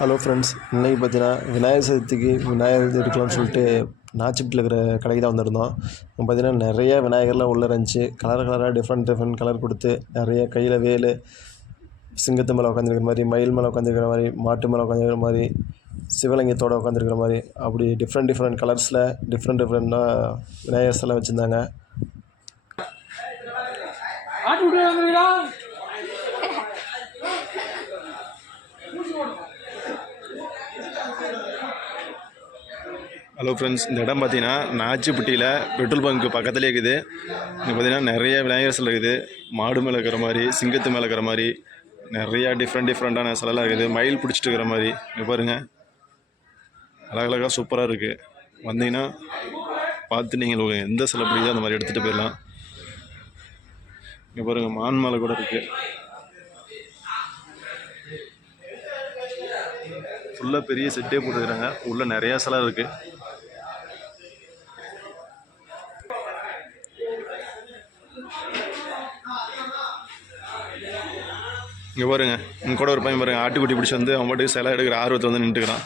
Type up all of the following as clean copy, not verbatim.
Hello friends, இன்றைக்கி பார்த்தீங்கன்னா விநாயகர் சதுர்த்திக்கு விநாயகர் எடுக்கலாம்னு சொல்லிட்டு நாச்சிப்பட்டில் இருக்கிற கடைக்கு தான் வந்திருந்தோம். பார்த்தீங்கன்னா நிறைய விநாயகர்லாம் உள்ளே இருந்துச்சு. கலராக டிஃப்ரெண்ட் கலர் கொடுத்து நிறைய கையில் வேல், சிங்கத்து மேலே உட்காந்துருக்கிற மாதிரி, மயில் மேலே உட்காந்துருக்கிற மாதிரி, மாட்டு மேலே உட்காந்துருக்கிற மாதிரி, சிவலிங்கத்தோடு உட்காந்துருக்கிற மாதிரி, அப்படி டிஃப்ரெண்ட் கலர்ஸில் டிஃப்ரெண்ட்டாக விநாயகர்ஸ் எல்லாம் வச்சுருந்தாங்க. ஹலோ ஃப்ரெண்ட்ஸ், இந்த இடம் பார்த்தீங்கன்னா நாச்சிப்பட்டியில் பெட்ரோல் பங்க்கு பக்கத்துலேயே இருக்குது. இங்கே பார்த்தீங்கன்னா நிறைய விநாயகர் சிலை இருக்குது. மாடு மேலே இருக்கிற மாதிரி, சிங்கத்து மேலே இருக்கிற மாதிரி, நிறையா டிஃப்ரெண்ட்டான சிலைலாம் இருக்குது. மயில் பிடிச்சிட்டு இருக்கிற மாதிரி இங்கே பாருங்கள், அழகழகாக சூப்பராக இருக்குது. வந்தீங்கன்னா பார்த்து நீங்கள் எந்த சிலை பிடிக்குதோ அந்த மாதிரி எடுத்துகிட்டு போயிடலாம். இங்கே பாருங்கள், மான் மேலே கூட இருக்குது. ஃபுல்லாக பெரிய செட்டே போட்டுருக்குறாங்க. உள்ளே நிறையா சிலை இருக்குது. இங்கே பாருங்க, இங்கே கூட ஒரு பையன் பாருங்க, ஆட்டுக்குட்டி பிடிச்சி வந்து அவன் பாட்டுக்கு சிலை எடுக்கிற ஆர்வத்தை வந்து நின்றுக்கிறான்.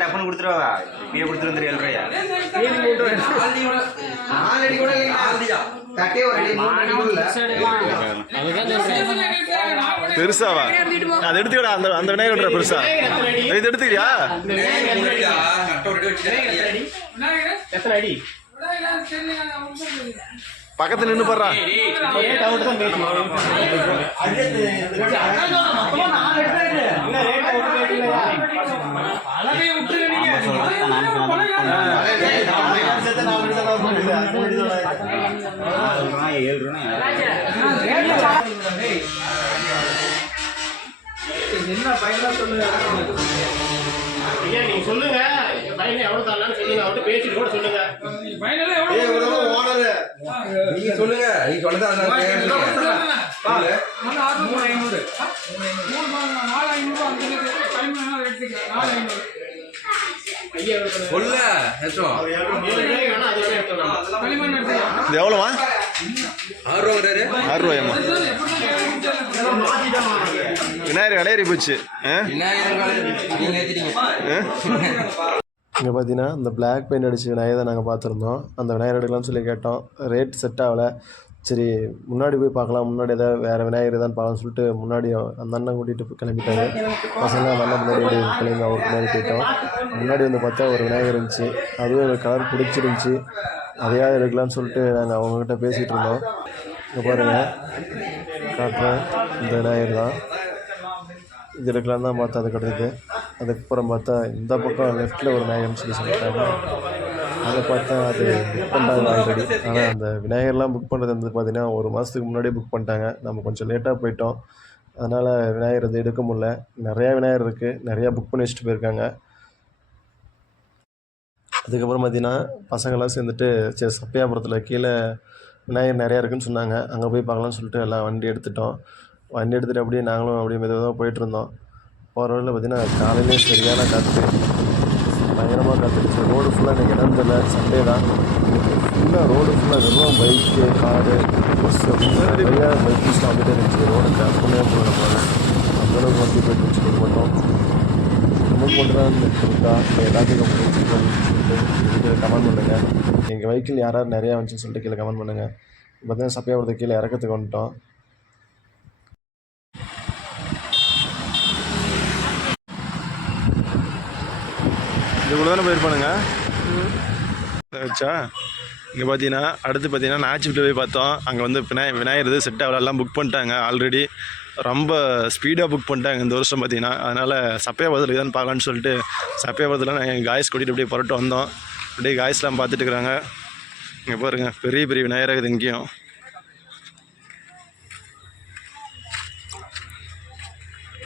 டப்புன்னு கொடுத்துருவா, இப்படியே கொடுத்துரு. 7 ரூபாயா பெருசாவா? அதை எடுத்துக்கடா, அந்த விநாயகர் பெருசா இது எடுத்துக்கியா? பக்கத்துல நின்று போடுறா. என்ன பையனா சொல்லுங்க, நீங்க சொல்லுங்க. பையன் எவ்வளவு தரலாம்னு சொல்லுங்க, அவர்கிட்ட பேசிட்டு கூட சொல்லுங்க. பையன் எவ்வளவு ஓனர் நீங்க சொல்லுங்க. நீங்க சொன்னதா அந்த 4500 எவ்வளோவா? 6 ரூபாயம்மா? விநாயகர் கடையேறி போச்சு. இங்கே பார்த்தீங்கன்னா இந்த பிளாக் பெயிண்ட் அடிச்சு விநாயகர் நாங்கள் பார்த்துருந்தோம். அந்த விநாயகர் எடுக்கலாம்னு சொல்லி கேட்டோம். ரேட் செட் ஆகலை. சரி, முன்னாடி போய் பார்க்கலாம், முன்னாடி ஏதாவது வேறு விநாயகர் தான் பார்க்கலாம்னு சொல்லிட்டு முன்னாடி அந்த அண்ணன் கூட்டிகிட்டு கிளம்பிட்டாங்க. பசங்க அந்த அண்ணன் முன்னாடி கிளம்பி அவர் முன்னாடி போயிட்டோம். முன்னாடி வந்து பார்த்தா ஒரு விநாயகர் இருந்துச்சு. அதுவும் ஒரு கலர் பிடிச்சிருந்துச்சி. அதையாவது எடுக்கலாம்னு சொல்லிட்டு நாங்கள் அவங்கக்கிட்ட பேசிகிட்டு இருந்தோம். இங்கே பாருங்கள், காட்டுறேன். இந்த விநாயகர் தான் இது எடுக்கலாம் தான் பார்த்தா. அது கிடையாது. அதுக்கப்புறம் பார்த்தா இந்த பக்கம் லெஃப்ட்டில் ஒரு விநாயகர்னு சொல்லிட்டாங்க. அதை பார்த்தா அது புக் பண்ணுறாங்க ஆல்ரெடி. ஆனால் அந்த விநாயகர்லாம் புக் பண்ணுறது வந்து பார்த்திங்கன்னா 1 மாதத்துக்கு முன்னாடியே புக் பண்ணிட்டாங்க. நம்ம கொஞ்சம் லேட்டாக போயிட்டோம். அதனால் விநாயகர் வந்து எடுக்க முடியல. நிறையா விநாயகர் இருக்குது, நிறையா புக் பண்ணி வச்சுட்டு போயிருக்காங்க. அதுக்கப்புறம் பார்த்திங்கன்னா பசங்களாம் சேர்ந்துட்டு சரி சப்பையாபுரத்தில் கீழே விநாயகர் நிறையா இருக்குதுன்னு சொன்னாங்க. அங்கே போய் பார்க்கலாம்னு சொல்லிட்டு எல்லாம் வண்டி எடுத்துகிட்டோம். வண்டி எடுத்துகிட்டு அப்படியே நாங்களும் அப்படியே மெதுவாக போயிட்டுருந்தோம். போகிற வழியில் பார்த்திங்கன்னா காலையிலே சரியான காற்று, பயங்கரமாக காத்துருச்சு. ரோடு ஃபுல்லாக இன்றைக்கி இடம் தெரியல, சண்டே தான். இன்றைக்கி ஃபுல்லாக ரோடு ஃபுல்லாக வெறும் பைக்கு, காரு, பஸ்ஸு, நிறையா பைக்ஸ்லாம் வந்துட்டே இருந்துச்சு. ரோடு கிராஸ் பண்ணவே போகல போல, அந்தளவுக்கு வந்து போயிட்டு இருந்துச்சு. மட்டும் ரிமோட் பண்ணுறான்னு இருக்கா எல்லாத்துக்கும் சொல்லிட்டு கமெண்ட் பண்ணுங்கள். எங்கள் வெஹிக்கிள் யார் நிறையா வந்துச்சுன்னு சொல்லிட்டு கீழே கமெண்ட் பண்ணுங்கள். பார்த்தீங்கன்னா சப்பையாபுரத்துக்கு கீழே இறக்கத்துக்கு வந்துட்டோம். இதுக்குள்ள தானே போயிருப்பானுங்க வச்சா இங்கே பார்த்தீங்கன்னா அடுத்து பார்த்தீங்கன்னா நாச்சிப்பிட்டு போய் பார்த்தோம். அங்கே வந்து விநாயகர் இது செட் ஆகலாம் புக் பண்ணிட்டாங்க ஆல்ரெடி. ரொம்ப ஸ்பீடாக புக் பண்ணிட்டாங்க இந்த வருஷம் பார்த்தீங்கன்னா. அதனால் சப்பையாபுரத்தில் தான் பார்க்கலான்னு சொல்லிட்டு சப்பையாபுரத்தில் நாங்கள் காய்ஸ் கூட்டிகிட்டு அப்படியே புறட்டு வந்தோம். அப்படியே காய்ஸ்லாம் பார்த்துட்டு இருக்கிறாங்க. இங்கே பாருங்க பெரிய பெரிய விநாயகர் இருக்குது இங்கேயும்.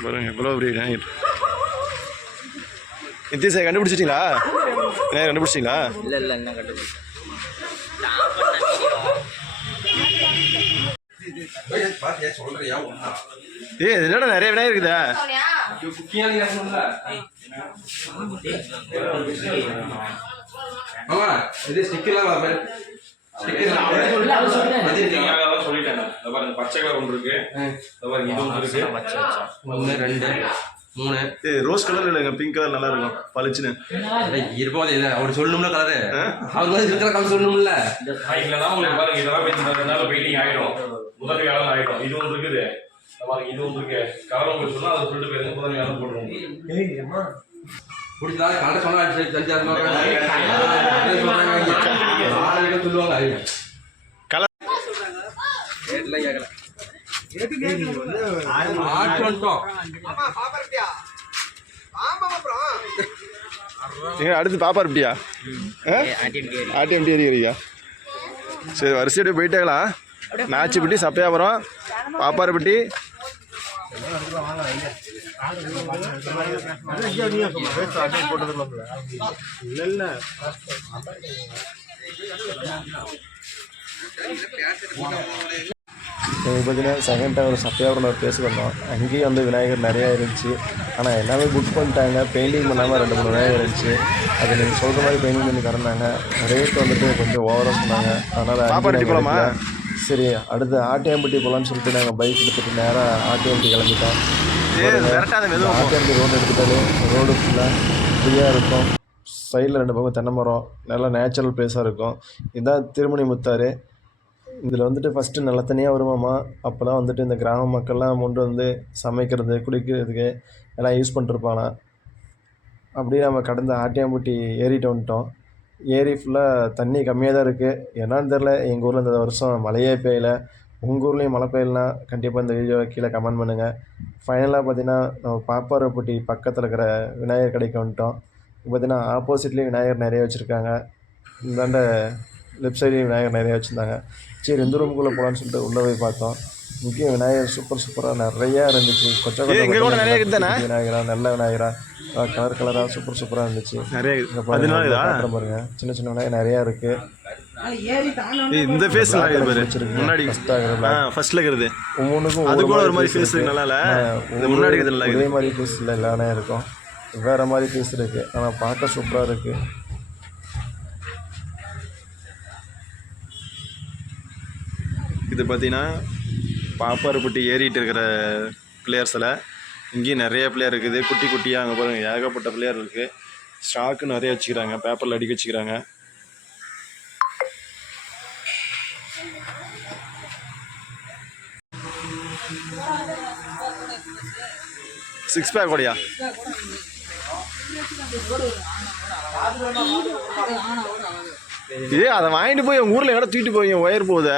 பாருங்க எவ்வளோ பெரிய விநாயகர். நித்தியசை கண்டுபிடிச்சிட்டிங்களா? விநாயகர் கண்டுபிடிச்சிங்களா? இல்லை என்ன கண்டுபிடிச்சேன். சொல்றியா ஒண்ணா என்னடா நிறைய விநாயகர் இருக்குதா? ஆமா இது ஸ்டிக்கர்லாம் பச்சை கலர் ஒன்று இருக்கு, ஒன்று ரெண்டு மூணு. ரோஸ் கலர் இல்லைங்க, பிங்க் கலர் நல்லா இருக்கும் பளிச்சுன்னு இருக்கும். அது அவர் சொல்லணும்ல கலரு, அவர் மாதிரி இருக்கிற கலர் சொல்லணும்ல. உங்களுக்கு பாருங்க இதெல்லாம் பெயிண்டிங் ஆயிடும், முதல் வேலை ஆயிடும். இது ஒன்று இருக்குது பாருங்க, இது ஒன்று இருக்கு. கலர் உங்களுக்கு சொன்னா அதை சொல்லிட்டு போயிருங்க, முதல் வேலை போட்டுருவோம். பிடிச்சதா கலர் சொன்னா சொல்லுவாங்க. அடுத்து பாப்பா இருப்பியா? ஆட்டிஎம்டி ஏறியா? சரி வரிசையோட போயிட்டாங்களா? நாச்சிப்பட்டி, சப்பையாபுரம், பாப்பாரப்பட்டி. பார்த்தீங்கன்னா செகண்ட் டைம் ஒரு சப்பையாபுரம் ஒரு பிளேஸுக்கு வந்தோம். அங்கேயும் வந்து விநாயகர் நிறையா இருந்துச்சு. ஆனால் எல்லாமே புக் பண்ணிட்டாங்க. பெயிண்டிங் பண்ணாமல் 2-3 விநாயகர் இருந்துச்சு. அது நீங்கள் சொல்கிற மாதிரி பெயிண்டிங் பண்ணி கறந்தாங்க. ரேட் வந்துட்டு கொஞ்சம் ஓவராக சொன்னாங்க. அதனால் போகலாமா? சரி அடுத்து ஆட்டியாம்பட்டி போகலான்னு சொல்லிட்டு நாங்கள் பைக் எடுத்துகிட்டு நேராக ஆட்டியாம்பட்டி கிளம்பிட்டோம். ஆட்டியாம்பட்டி ரோடு எடுத்துட்டாலே ரோடு ஃபுல்லாக ஃப்ரீயாக இருக்கும். சைடில் 2 பக்கம் தென்னை மரம், நல்லா நேச்சுரல் பிளேஸாக இருக்கும். இதுதான் திருமணி முத்தாறு. இதில் வந்துட்டு ஃபஸ்ட்டு நல்ல தனியாக வருமாமா. அப்போலாம் வந்துட்டு இந்த கிராம மக்கள்லாம் கொண்டு வந்து சமைக்கிறது, குளிக்கிறதுக்கு எல்லாம் யூஸ் பண்ணிட்டுருப்பாங்க. அப்படியே நம்ம கடந்த ஆட்டியாம்பட்டி ஏறிட்டு வந்துட்டோம். ஏரி ஃபுல்லாக தண்ணி கம்மியாக தான் இருக்குது. என்னான்னு தெரில, எங்கள் ஊரில் இந்த வருஷம் மழையே பெய்யல. உங்கள் ஊர்லேயும் மழை பெய்யலனா கண்டிப்பாக இந்த வீடியோவை கீழே கமெண்ட் பண்ணுங்கள். ஃபைனலாக பார்த்தீங்கன்னா நம்ம பாப்பாரப்பட்டி பக்கத்தில் இருக்கிற விநாயகர் கடைக்கு வந்துட்டோம். பார்த்தீங்கன்னா ஆப்போசிட்லேயும் விநாயகர் நிறைய வச்சுருக்காங்க. இந்தாண்ட லெஃப்ட் சைட்லேயும் விநாயகர் நிறைய வச்சுருந்தாங்க. சரி இந்த ரூமுக்குள்ளே போகலான்னு சொல்லிட்டு உள்ளே போய் பார்த்தோம். இங்கேயும் விநாயகர் சூப்பராக நிறையா இருந்துச்சு. கொஞ்சம் விநாயகரா, நல்ல விநாயகரா, கலர் கலராக சூப்பராக இருந்துச்சு. நிறைய பாருங்க, சின்ன சின்ன விநாயகர் நிறையா இருக்குது. இந்த ஃபேஸ் முன்னாடி ஃபர்ஸ்ட்ல இருக்குது ஒவ்வொன்றுக்கும் அது கூட ஒரு மாதிரி ஃபேஸ் நல்லா இல்லை, முன்னாடி இதே மாதிரி ஃபேஸ் இல்லை, எல்லாமே இருக்கும். வேறு மாதிரி ஃபேஸ் இருக்குது, ஆனால் பார்க்க சூப்பராக இருக்குது. இது பார்த்தீங்கன்னா பாப்பாரப்பட்டி ஏறிட்டு இருக்கிற பிளேயர்ஸில் இங்கேயும் நிறைய பிளேயர் இருக்குது. குட்டி குட்டியாக அங்கே பாருங்கள் ஏகப்பட்ட பிளேயர் இருக்குது. ஸ்டாக்கு நிறைய வச்சுக்கிறாங்க, பேப்பரில் அடிக்க வச்சுக்கிறாங்க. சிக்ஸ் பேக் ஓடியா? அதை வாங்கிட்டு போய் உங்கள் ஊரில் எங்கடா தூக்கிட்டு போவீங்க? ஒயர் போகுத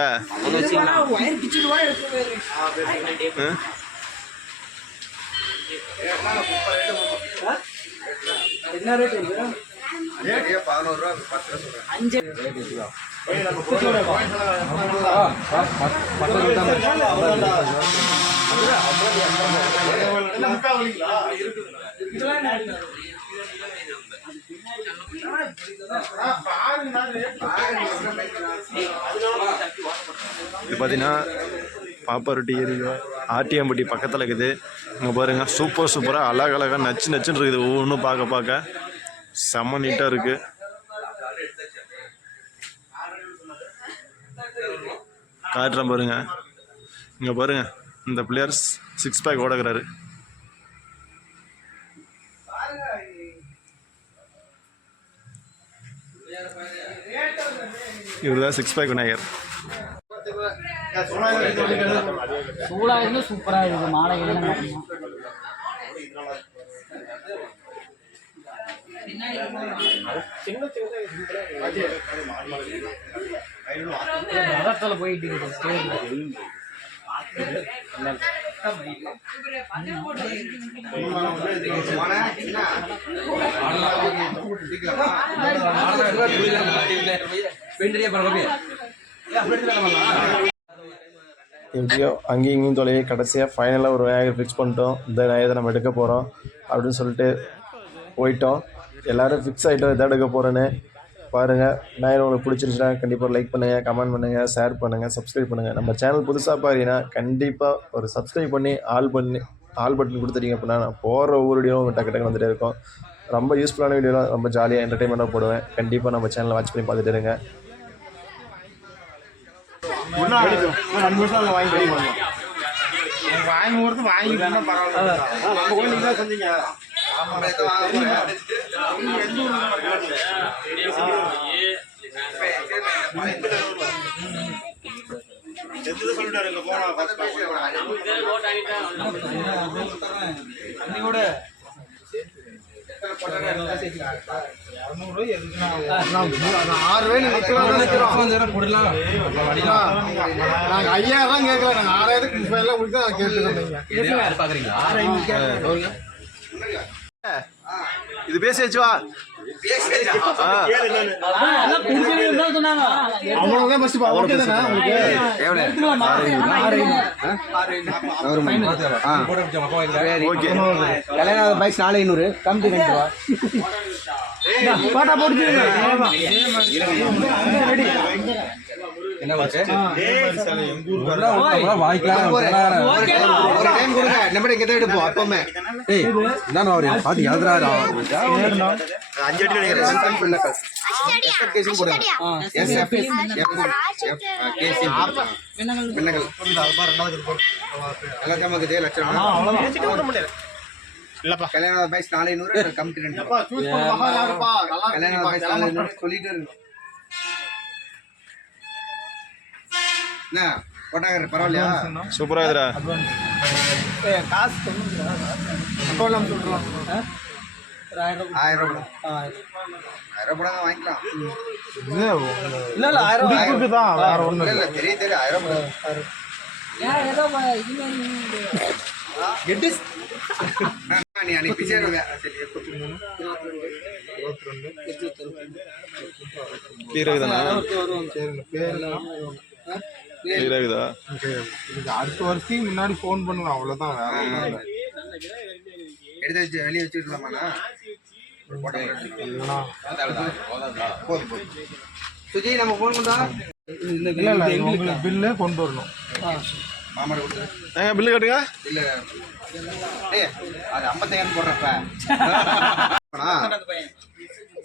இது பார்த்தீங்கன்னா பாப்பாரப்பட்டி ஏரியா ஆட்டியாம்பட்டி பக்கத்தில் இருக்குது. இங்கே பாருங்கள் சூப்பராக அழகழகாக நச்சுன்னு இருக்குது. ஒவ்வொன்றும் பார்க்க செம்ம நீட்டாக இருக்குது. காட்டுறேன் பாருங்கள். இங்கே பாருங்கள் இந்த பிளேயர்ஸ் சிக்ஸ் பேக் ஓடுகிறாரு. இவர் தான் சிக்ஸ் பேக் விநாயகர். சூடாக இருந்து சூப்பராக இருக்குது. மாலை மதத்துல போயிட்டு இருக்குது ஸ்டேஜ்ல. எப்படியோ அங்கேயும் இங்கேயும் தொலைவி கடைசியாக ஃபைனலாக ஒரு விநாயகர் ஃபிக்ஸ் பண்ணிட்டோம். இந்த விநாயகரை நம்ம எடுக்க போகிறோம் அப்படின்னு சொல்லிட்டு போயிட்டோம். எல்லோரும் ஃபிக்ஸ் ஆகிட்டோம் இதை எடுக்க போகிறேன்னு. பாருங்கள், விநாயகர் உங்களுக்கு பிடிச்சிருச்சுன்னா கண்டிப்பாக லைக் பண்ணுங்கள், கமெண்ட் பண்ணுங்கள், ஷேர் பண்ணுங்கள், சப்ஸ்கிரைப் பண்ணுங்கள். நம்ம சேனல் புதுசாக பாருங்கன்னா கண்டிப்பாக ஒரு சப்ஸ்கிரைப் பண்ணி ஆல் பட்டன் கொடுத்துட்டீங்க அப்படின்னா நான் போகிற ஒவ்வொரு வீடியோவும் டக்கு டக்கு வந்துட்டே இருக்கும். ரொம்ப யூஸ்ஃபுல்லான வீடியோலாம் ரொம்ப ஜாலியாக என்டர்டைன்மெண்ட்டாக போடுவேன். கண்டிப்பாக நம்ம சேனலை வாட்ச் பண்ணி பார்த்துட்டு இருங்க. இது பேசியாச்சு வா. பைக் 4500 கம்மி கல்யாண பைக் 400 கம்மி கல்யாண பைக் 400 சொல்லிட்டு இருக்கு. என்ன போட்டாங்க பரவாயில்லையா? சூப்பராக இருக்குடா. காசு சொல்றோம் 1000 ரூபாய் வாங்கிக்கலாம். இல்ல 1000 தான் வேற ஒண்ணு இல்ல. தெரியும் 1000 ரூபாய் நீ அன்னைக்கு பிச்சை அடுத்த வருஷம் முன்னாடி போன் பண்ணுவேன். அவ்வளவுதான், எடுத்து வச்சு வெளியே வச்சுக்கலாமாண்ணா? சுஜி நம்ம போன் பண்ணா உங்களுக்கு பில்லு கொண்டு வரணும். மாமா கொடுத்து பில்லு கட்டுங்க. இல்ல அது 55 போடுறப்ப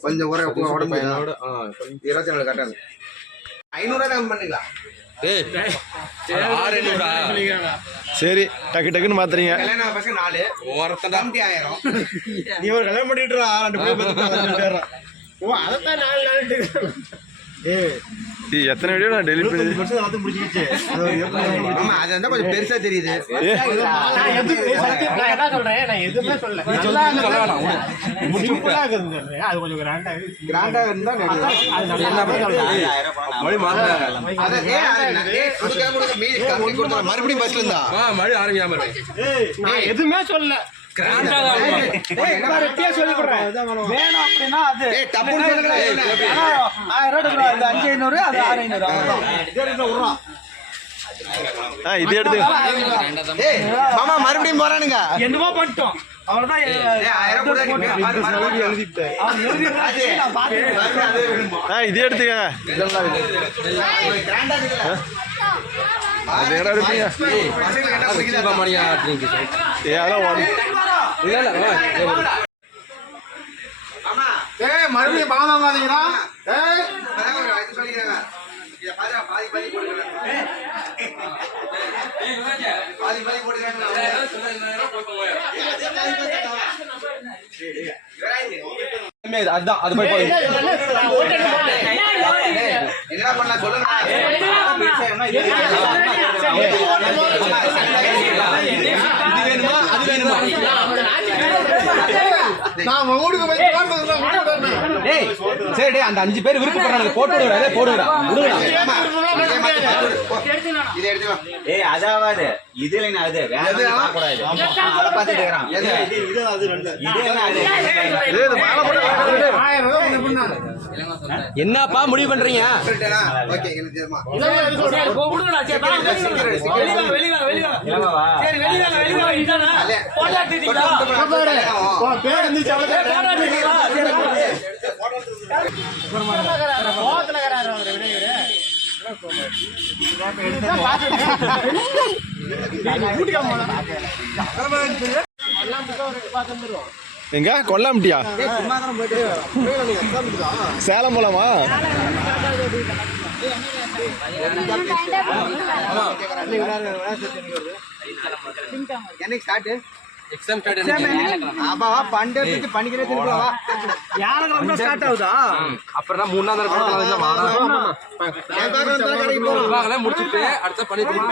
கொஞ்சம் உடம்பு 24 கட்டாது 500 தான் பண்ணிக்கலாம். சரி, டக்கு டக்குன்னு மாத்துறீங்க. கல்யாணம் பசங்க 4 1000. நீ ஒரு கல்யாணம் பண்ணிட்டு 2 ஓ அதான் 4 நாள். எத்தனை வீடியோ நான் டெலிட் பண்ணி முடிச்சிருச்சு. ஆமா, அது வந்து கொஞ்சம் பெருசா தெரியுது. நான் என்ன சொல்றேன், நான் எதுவுமே சொல்லல. சிம்பிளா இருக்குதுங்க. அது கொஞ்சம் கிராண்டா இருந்தா மறுபடியும் பஸ்ல இருந்தா நான் எதுவுமே சொல்லல. சொல்லி கொடுறேன் வேணும் அப்படின்னா அது 500 அது 600. இது எடுத்து மாமா மறுபடியும் போறானுங்க. என்னமோ பண்ணிட்டோம், அவ்வளவுதான். இது எடுத்துக்க. அது என்ன எடுப்பீங்க? மறுபடியும் பணம் வாங்காதீங்களா? அதுதான் அது போய் என்ன பண்ண சொல்லுங்க. இது வேணுமா அது வேணுமா? நான் ஊருக்கு போய் டேய் சரி டேய் அந்த 5 பேர் விருப்பப்படுறாங்க போட்டு விடுறா போடுடா இதை எடுத்துக்கலாம். ஏய் அதாவது இதுல என்ன அது வேற பார்க்க கூடாது. அத பாத்துட்டு இருக்கறான். இது என்ன அது? என்னப்பா முடிவு பண்றீங்க ஓகே எனக்கு தெரியுமா. எங்க கொல்லாமட்டியா சேலம் போலாமா என்னைக்கு ஸ்டார்ட்? எக்ஸாம் ஸ்டார்ட் அப்பாவா பண்டத்துக்கு பண்ணிக்கிறே திருப்பவா. வியாழக்கிழமை ஸ்டார்ட் ஆகுதா? அப்புறம் 3ஆவது நாள் முடிச்சிட்டு அடுத்த பண்ணி போயிட்டு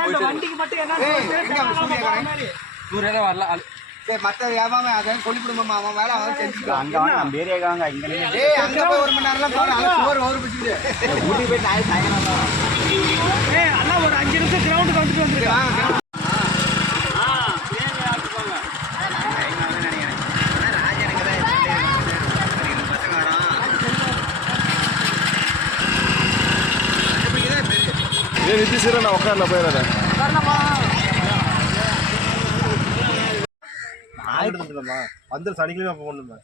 சூரியனே வரல சரி மத்த வியாபாரம் அதான் சொல்லி கொடுமா அவன் வேலை அவன் செஞ்சுக்கோ. அங்க வாங்க பேரியாங்க இங்க டேய் அங்க போய் 1 மணி நேரம்லாம் போற அங்க சோறு ஓவர் பிடிச்சிட்டு ஊட்டி போய் நாய் சாயங்காலம் ஏய் அண்ணா ஒரு 5 நிமிஷம் கிரவுண்டுக்கு வந்துட்டு வந்துருக்காங்க. நிதிஷ் நான் உட்காரல போயிடுறேன் வந்து சனிக்கிழமை போடணுமே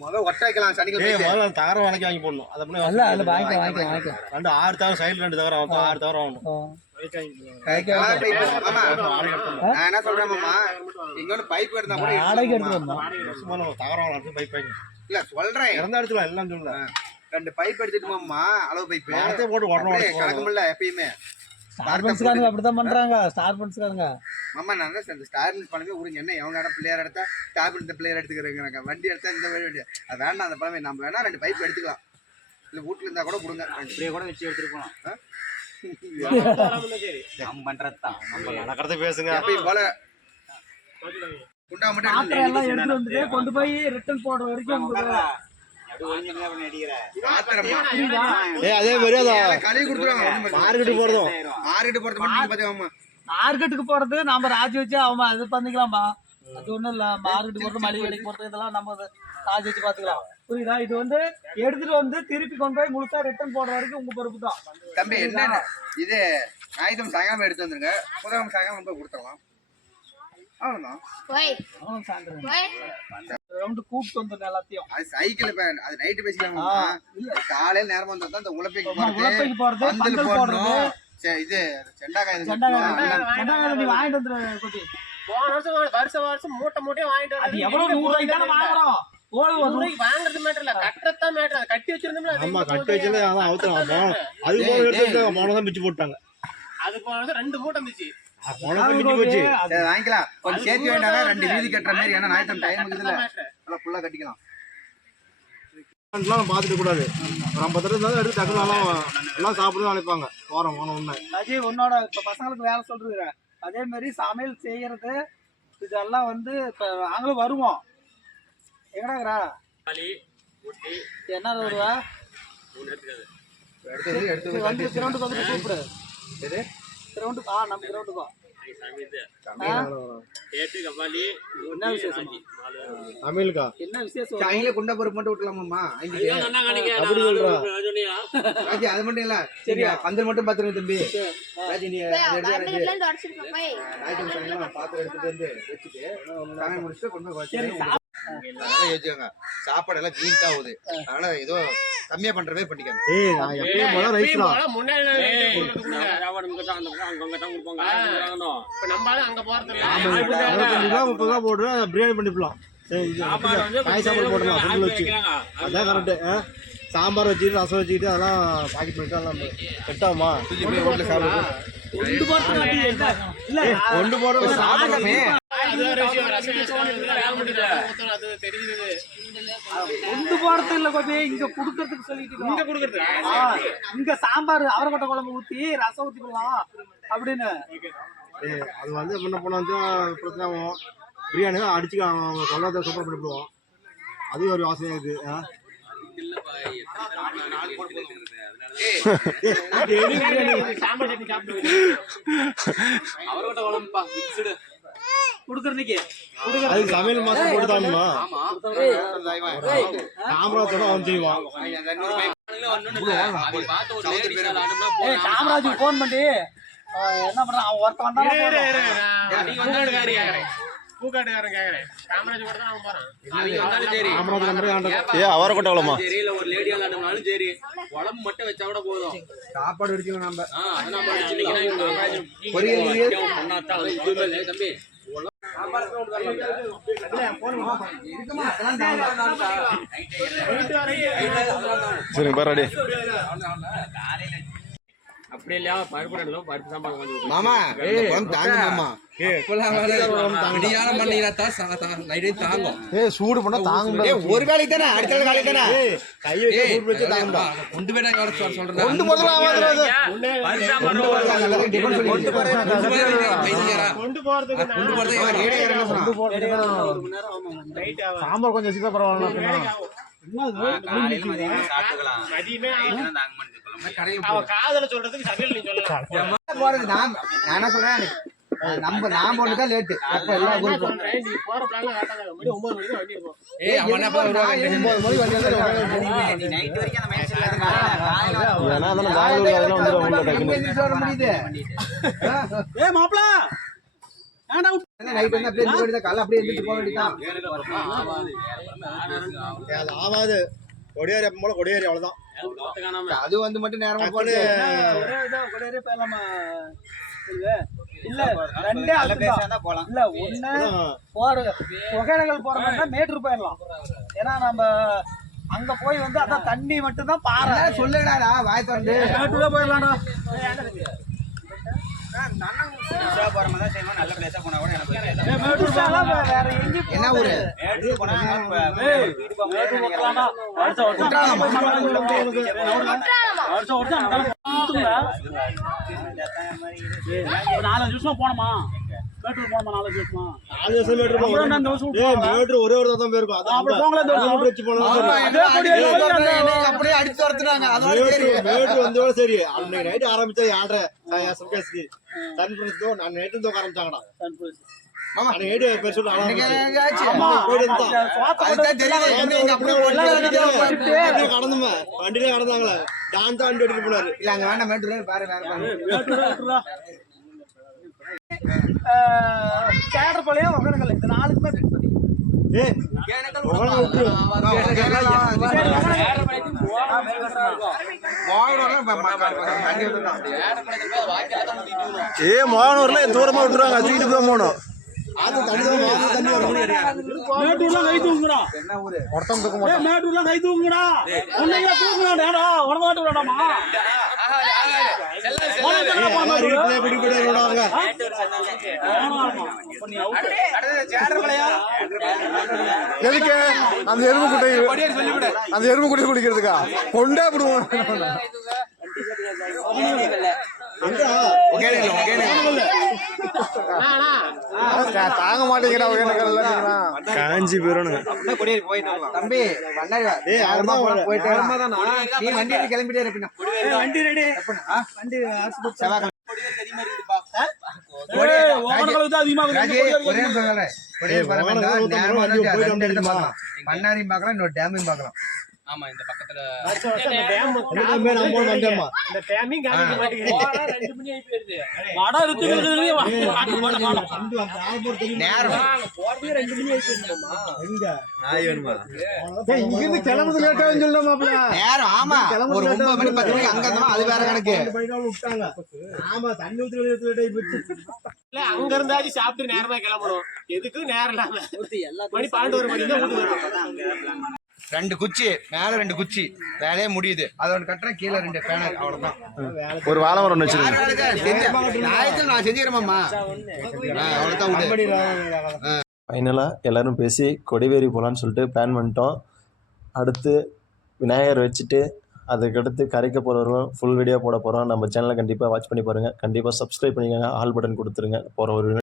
முதல்ல ஒட்ட வைக்கலாம் சனிக்கிழமை. முதல்ல தகரம் வாங்கி போடணும் அதை பண்ணி ரெண்டு 6 தகரம் சைடுல 2 தகரம் 6 தகரம் வாங்கணும் மாமா நான் என்ன சொல்றேன் மாமா இங்க ஒரு பைப் இருந்தா கூட தகரம் வாங்கணும் பைப் இல்ல சொல்றேன் இறந்த இடத்துல எல்லாம் சொல்லல 2 பைப் எடுத்துட்டு மாமா அளவு பைப் போட்டு உடனே கணக்குமில்ல எப்பயுமே ஸ்டார்பன்ஸ்காரங்க அப்படிதான் பண்றாங்க. ஸ்டார்பன்ஸ்காரங்க மாமா நான் இந்த ஸ்டார்லிங் பழமே உருங்க என்ன எவங்க இடம் பிள்ளையார் எடுத்தா டேபிள் இந்த பிள்ளையார் எடுத்துக்கிறேங்க வண்டி எடுத்தா இந்த வண்டி அது வேண்டாம். அந்த பழமே நம்ம வேணா 2 பைப் எடுத்துக்கலாம். இல்ல வீட்டுல இருந்தா கூட கொடுங்க. இப்படியே கூட வச்சு எடுத்துட்டு போலாம். நம்ம பண்றதுதான் நம்ம நடக்கிறத பேசுங்க எப்பயும் போல குண்டா மட்டும் எல்லாம் எடுத்து வந்துட்டு கொண்டு போய் ரிட்டர்ன் போடுற வரைக்கும் அதே மாதிரி கழுவி கொடுத்துருவாங்க. மார்க்கெட்டு போறதும் மார்க்கெட்டு போறது மட்டும் பாத்துக்கோமா. மார்க்கெட்டுக்கு போறது நாம ராஜி வச்சு அவன் இது பண்ணிக்கலாம்பா. அது ஒண்ணும் இல்ல. மார்க்கெட்டு போறது மளிகை கடைக்கு போறது இதெல்லாம் நம்ம ராஜி வச்சு பாத்துக்கலாம். புரியுதா? இது வந்து எடுத்துட்டு வந்து திருப்பி கொண்டு போய் முழுசா ரிட்டர்ன் போடுற வரைக்கும் உங்க பொறுப்பு தான். தம்பி என்ன இது ஞாயிற்றுக்கிழமை சாயங்காலம் எடுத்து வந்துருங்க. புதன்கிழமை சாயங்காலம் போய் கொடுத்துடலாம். அவ்வளவுதான். கூப்பிட்டு வந்துடும் எல்லாத்தையும். அது சைக்கிள் அது நைட்டு பேசிக்கலாம். காலையில நேரம் வந்தா தான் இந்த உழப்பைக்கு போறது பந்தல் போடணும். இது செண்டாக்காய் நீ வாங்கிட்டு வந்துரு குட்டி. போன வருஷம் மூட்டையா வாங்கிட்டு அது எவ்வளவு 100 ரூபாய்க்கு தானே வாங்குறோம். வாங்குறது மேட்டர் இல்ல, கட்டுறதுதான் மேட்டர். அதை கட்டி வச்சிருந்தோம்ல ஆமா கட்டி வச்சல அதான் அவுத்துறோம். அது போல எடுத்து மோனதான் பிச்சு போட்டாங்க. அது போன வருஷம் 2 மூட்டை இருந்துச்சு. மோனதான் பிச்சு போச்சு. வாங்கிக்கலாம். கொஞ்சம் சேர்த்து வேண்டாங்க. 2 வீதி கட்டுற மாதிரி. ஏன்னா ஞாயிற்று டைம் இருக்குதுல்ல நல்லா ஃபுல்லா கட்டிக்கலாம். பாத்துட்டு கூடாது. ஒரு 50 இருந்தாலும் எடுத்து டக்குனாலும் எல்லாம் சாப்பிடுதான் நினைப்பாங்க. போறோம் ஒண்ணு அஜய் உன்னோட இப்ப பசங்களுக்கு வேலை சொல்றீங்க. அதே மாதிரி சமையல் செய்யறது இதெல்லாம் வந்து இப்ப நாங்களும் வருவோம். எங்கடாங்கறா என்ன வருவா எடுத்து வந்து கிரவுண்டுக்கு வந்து கூப்பிடு. கிரவுண்டு நம்ம கிரவுண்டுக்கு என்ன விசேஷம்? தமிழுக்கா என்ன விசேஷம்? அவங்களே குண்டா பொறுப்பு மட்டும் விட்டுலாமாம்மா. அப்படி சொல்றா அது மட்டும் இல்ல. சரி பந்தல் மட்டும் பாத்துருங்க தம்பி. பாத்திரம் எடுத்துட்டு வந்து வச்சுட்டு சமையல் முடிச்சுட்டு கொண்டு போய் வச்சுக்கோங்க. சாப்பாடு எல்லாம் கிளீன் தான் ஆகுது. அதனால ஏதோ கம்மியா பண்றவே பண்ணிக்காங்க. நான் எப்பயும் போல ரைஸ் தான் அங்க போறது 30 போட்டு பிரியாணி பண்ணிக்கலாம். காய் சாப்பாடு போடலாம் பொங்கல் வச்சு. அதான் கரெக்டு. சாம்பார் வச்சுக்கிட்டு ரசம் வச்சுக்கிட்டு அதெல்லாம் பாக்கெட் பண்ணிட்டு எல்லாம் செட் ஆகுமா? ஒன்று போட ஒன்று போறது இல்ல கோபி. இங்க குடுக்கறதுக்கு சொல்லிட்டு இங்க குடுக்கறது. இங்க சாம்பார் அவரைக்கொட்டை குழம்பு ஊத்தி ரசம் ஊத்தி போடலாம் அப்படின்னு. அது வந்து முன்ன போனா பிரச்சனை ஆகும். பிரியாணி தான் அடிச்சு சொல்லாத சூப்பர் பண்ணிவிடுவோம். அது ஒரு யோசனை இருக்கு. அதுக்கு சமையல் மாசம் போட்டுதானுமா? காமராஜோட அவன் செய்வான். காமராஜுக்கு போன் பண்ணி என்ன பண்றான் அவன் ஒருத்த வந்தாலும் பூக்காட்டுக்காரன் கேக்குறேன் காமராஜ் கூட தான் அவன் போறான் ஏ அவரை கொட்ட எவ்வளோமா? சரியில்ல ஒரு லேடி ஆளாடுனாலும் சரி உடம்பு மட்டும் வச்சா கூட போதும். சாப்பாடு அடிக்கலாம் நம்ம. தம்பி சரி பாராடி அப்படி இல்லையா பருப்பு ரெண்டு பருப்பு சாம்பார் கொஞ்சம் மாமா தாங்க மாமா. சூடு பண்ணா தாங்க ஒரு வேலைக்கு தானே அடுத்த வேலைக்கு தானே கையை வச்சு தாங்கடா. கொண்டு முதல்ல ஆவாது. சாம்பார் கொஞ்சம் வச்சுதான் பரவாயில்ல. காதல சொல்றதுக்கு சமையல் நீ சொல்லலாம். நான் என்ன சொல்றேன், நான் போட்டுதான் லேட்டு. அப்ப எல்லாம் நீ போற பிளான்ல கரெக்டா 9 மணிக்கு வண்டி இருக்கும். 9 மணி வண்டி வர முடியுது. மாப்பிள நைட் வந்து அப்படியே காலை அப்படியே எழுந்திட்டு போக வேண்டியதான். ஆவாது. கொடியாரி அப்ப போல கொடியாரி அவ்வளவுதான். அது வந்து மட்டும் நேரமா போட்டு இல்ல ரெண்டே போலாம். இல்ல ஒண்ணு போற ஒகேனக்கல் போற மாதிரி மேட்டூர் போயிடலாம். ஏன்னா நம்ம அங்க போய் வந்து அதான் தண்ணி மட்டும் தான் பாறை. சொல்லுடா வாய் திறந்து மேட்டூரே போயிடலாம்டா. மேட்டூர் போகலாம். வேற எங்கேயும் என்ன ஊரு? நாலு நிமிஷம் போனோமா மேட்டூர் போனோமா 4 நிமிஷமா 4 வருஷம் மீட்டர் மீட்டர் ஒரே ஒரு தான் போயிருக்கும். அப்படியே அடிச்சு வரத்துறாங்க. மீட்டர் வந்தோட சரி அன்னைக்கு நைட் ஆரம்பிச்சா 7:30 நான் நைட்டு வந்து ஆரம்பிச்சாங்கடா. கடந்துமே வண்டியிலே கடந்தாங்களே டான்ஸ் வண்டி எடுத்துட்டு போனாரு. இல்ல அங்க வேண்டாம் மேட்டூர் பாரு வேற சேடர்பாளையம் ஒகேனக்கல் இந்த 4க்குமே ஃபிக்ஸ் பண்ணி மோகனூர்ல தூரமா விட்டுருவாங்க. அதுக்கிட்டு தான் போகணும். மேட்டூர்லாம் கை தூங்குடா. ஒருத்தம் தூக்க மாட்டோம். மேட்டூர்லாம் கை தூங்குடா. உன்னையா தூங்குடா. உனக்கு மாட்டு விடாமா எதுக்கு அந்த எருமை குட்டை குடிக்கிறதுக்கா கொண்டே விடுவோம். தாங்க மாட்டேங்கிறா காஞ்சி போயிடணும். தம்பி போயிட்டு நீ வண்டி கிளம்பிட்டே இருப்பீங்க. வண்டி ரெடி வண்டி பண்ணாரியும் பார்க்கலாம் இன்னொரு டேமையும் பார்க்கலாம். ஆமா இந்த பக்கத்துல கிளம்புறது லேட்டா நேரம். ஆமா ஒரு 9 மணி 10 மணிக்கு அங்க இருந்தோம். அது வேற கணக்கு. விட்டாங்க. ஆமா தண்ணி ஊத்தி அங்க இருந்தாச்சு சாப்பிட்டு நேரமா கிளம்புறோம். எதுக்கு நேரம் இல்லாம மணி 12 மணி தான் 2 குச்சி மேல 2 குச்சி வேலையே முடியுது. அதோட கட்டுற கீழே 2 பேனர் அவ்வளவுதான். ஒரு வாழை மரம் வச்சிருக்கேன். நான் செஞ்சுக்கிறேம்மா அவ்வளவுதான். ஃபைனலாக எல்லாரும் பேசி கொடிவேரி போகலான்னு சொல்லிட்டு பிளான் பண்ணிட்டோம். அடுத்து விநாயகர் வச்சுட்டு அதுக்கடுத்து கரைக்க போகிறவரும் ஃபுல் வீடியோ போட போகிறோம். நம்ம சேனலை கண்டிப்பாக வாட்ச் பண்ணி பாருங்கள். கண்டிப்பாக சப்ஸ்கிரைப் பண்ணிக்கோங்க. ஆல் பட்டன் கொடுத்துருங்க. போகிற ஒரு